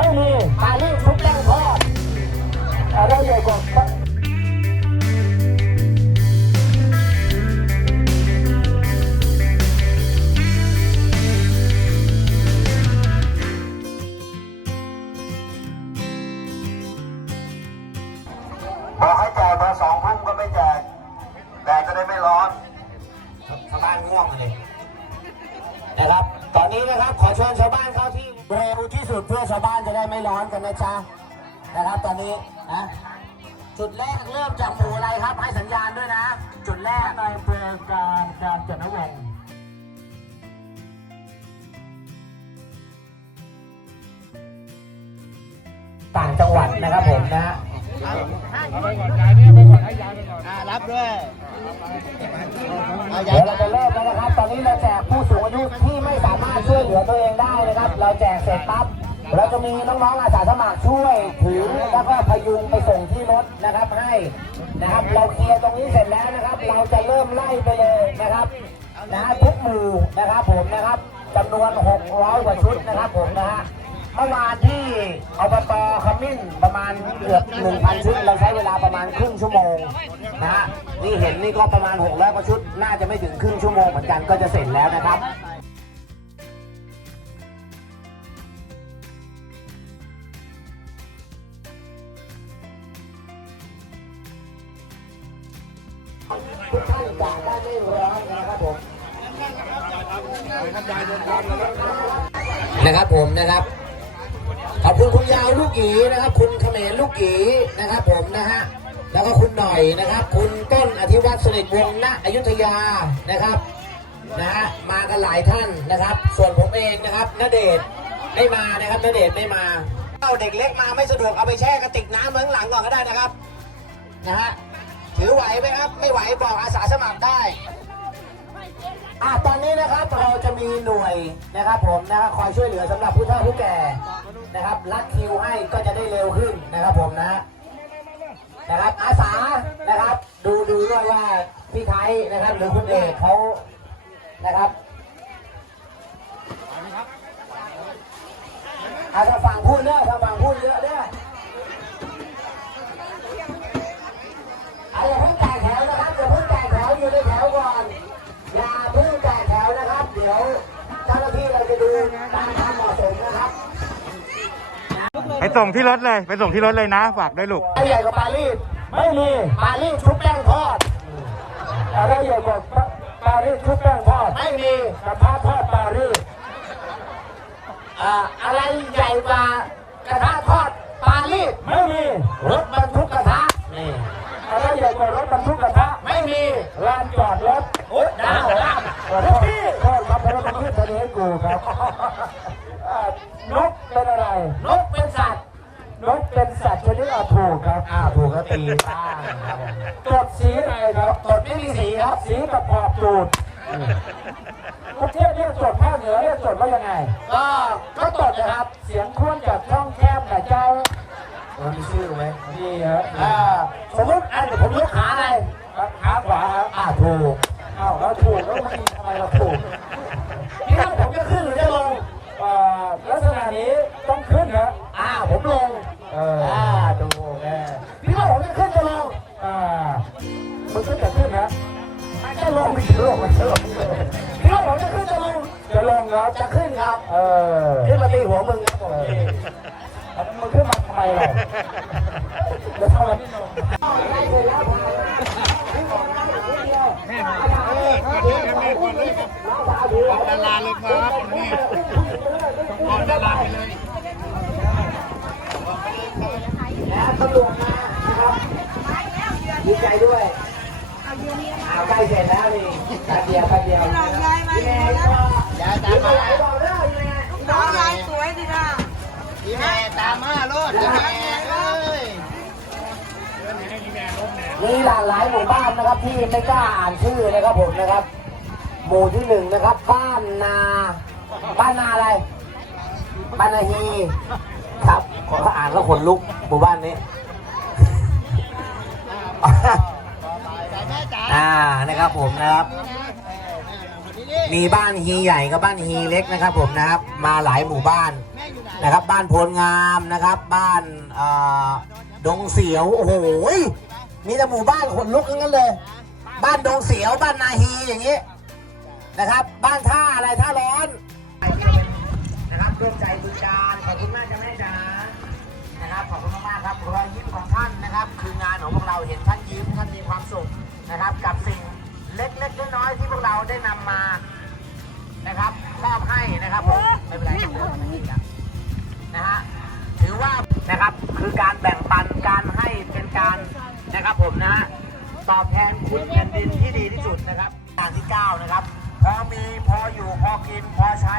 ไม่มีปาลี่ทุกแรงทอดเราใหญ่กว่าบอกให้แจกพอสองทุ่มก็ไม่แจกแดดจะได้ไม่ร้อนสบ้านง่วงเลย ขอเชิญชาวบ้านเข้าที่เร็วที่สุดเพื่อชาวบ้านจะได้ไม่ร้อนกันนะจ๊ะนะครับ ตอนนี้นะจุดแรกเริ่มจากหมู่อะไรครับ ให้สัญญาณด้วยนะ จุดแรกนายอำเภอการการจันทวงศ์ต่างจังหวัดนะครับผมนะฮะ รับด้วย เดี๋ยวเราจะเริ่มแล้วนะครับ ตอนนี้เราแจกผู้สูงอายุที่ไม่สามารถช่วยเหลือตัวเองได้นะครับ เราแจกเสร็จปั๊บ เราจะมีน้องๆอาสาสมัครช่วยถือแล้วก็พยุงไปส่งที่รถนะครับให้นะครับ เราเคลียร์ตรงนี้เสร็จแล้วนะครับ เราจะเริ่มไล่ไปเลยนะครับนะฮะทุกหมู่นะครับผมนะครับจำนวน 600 กว่าชุดนะครับผมนะฮะ เมื่อวานที่อบตขมิ้นประมาณเกือบ1,000 ชุด เราใช้เวลาประมาณครึ่งชั่วโมงนะฮะนี่เห็นนี่ก็ประมาณ600กว่าชุด น่าจะไม่ถึงครึ่งชั่วโมงเหมือนกันก็จะเสร็จแล้วนะครับทุกท่านจะได้ไม่ร้อนนะครับผมนะครับผมนะครับ อบคุณคุณยาวลูกหยีนะครับ คุณเขมรลูกหยีนะครับ ผมนะฮะแล้วก็คุณหน่อยนะครับ คุณต้นอธิวัฒน์สนิทวงศ์ณอยุธยานะครับนะฮะมากันหลายท่านนะครับ ส่วนผมเองนะครับณเดชไม่มานะครับณเดชไม่มาเอาเด็กเล็กมาไม่สะดวกเอาไปแช่กระติกน้ำเมืองหลังก่อนก็ได้นะครับนะฮะถือไหวไหมครับไม่ไหวบอกอาสาสมัครได้อะตอนนี้นะครับเราจะมีหน่วยนะครับผมนะครับคอยช่วยเหลือสำหรับผู้เฒ่าผู้แก่ นะครับรัดคิวให้ก็จะได้เร็วขึ้นนะครับผมนะนะครับอาสานะครับ ดูดูด้วยว่าพี่ไทยนะครับ หรือคุณเอกเขานะครับอาถ้าฝั่งพูดเยอะถ้าฝั่งพูดเยอะเด้ออะอย่าเพิ่งแตกแถวนะครับอย่าเพิ่งแตกแถวอยู่ในแถวก่อน อย่าเพิ่งแตกแถวนะครับ เดี๋ยวเจ้าหน้าที่เราจะดูตาม ไปส่งที่รถเลย ไปส่งที่รถเลยนะ ฝากด้วยลูกอะไรใหญ่กว่าปารีสไม่มีปารีสชุบแป้งทอดอะไรใหญ่กว่าปารีสชุบแป้งทอดไม่มีกระทะทอดปารีสอ่าอะไรใหญ่กว่ากระทะทอดปารีสไม่มีรถบรรทุกกระทะนี่อะไรใหญ่กว่ารถบรรทุกกระทะไม่มีลานจอดรถโอ๊ยดาวดาวขอโทษโทษครับเพราะว่าเป็นพืชทะเลกูครับอ่านกเป็นอะไรนกเป็นสัตว์นกเป็นสัตว์ชนิดอาถู กครับอ้าวถูกก็ตีป้างครับผมตดสีอะไรครับตดไม่มีสีครับ สีกับขอบจูดประเทศเรียกจดภาคเหนือเรียกจดว่ายังไง ก็ก็ตดนะครับ เสียงคุ้นจากช่องแคบแต่เจ้าเออมีชื่อไหมนี่ฮะอ่าสมมติอันเดี๋ยวผมยกขาอะไรขาขวาครับอ่าถูกอ้าวแล้วถูกแล้วมันทำไมเราถูกพี่ว่าผมจะขึ้นหรือจะลงเอ่อลักษณะนี้ต้องขึ้น มันจะลงไม่ลงจะลงผมจะขึ้นจะลงจะลงครับจะขึ้นครับ เออขึ้นมาตีหัวมึงครับผมมันขึ้นมาทำไมล่ะเดี๋ยวทำไมไม่ลงดาราเลยครับนี่ออกดาราไปเลยแล้วตำรวจมาครับดีใจด้วย เอาใกล้เสร็จแล้วนี่แป๊บเดียวแป๊บเดียวน้องยายมาพี่ดูแล้วยายตามมาแม่บอกแล้วพี่แม่น้องยายสวยดีนะพี่แม่ตามมาโลดพี่แม่เอ้ยมีหลากหลายหมู่บ้านนะครับที่ไม่กล้าอ่านชื่อนะครับผมนะครับ หมู่ที่หนึ่งนะครับ บ้านนา บ้านนาอะไรบ้านนาฮีครับขอเขาอ่านแล้วขนลุกหมู่บ้านนี้ อ่านะครับผมนะครับ มีบ้านฮีใหญ่กับบ้านฮีเล็กนะครับ ผมนะครับ มาหลายหมู่บ้านนะครับ บ้านโพลงามนะครับ บ้านดงเสียวโอ้โหมีแต่หมู่บ้านขนลุกทั้งนั้นเลย บ้านดงเสียวบ้านนาฮีอย่างนี้นะครับ บ้านท่าอะไรท่าร้อนนะครับร่วมใจบุญจานขอบคุณมากจ้าแม่จ๋านะครับขอบคุณมากๆครับรอยยิ้มของท่านนะครับ คืองานของพวกเราเห็นท่านยิ้มท่านมีความสุข นะครับ กับสิ่งเล็กๆน้อยๆที่พวกเราได้นำมานะครับมอบให้นะครับผมไม่เป็นไรต้องเดินมาอีกแล้วนะฮะถือว่านะครับคือการแบ่งปันการให้เป็นการนะครับผมนะฮะตอบแทนคุณแผ่นดินที่ดีที่สุดนะครับอย่างที่เก้านะครับ พอมีพออยู่พอกินพอใช้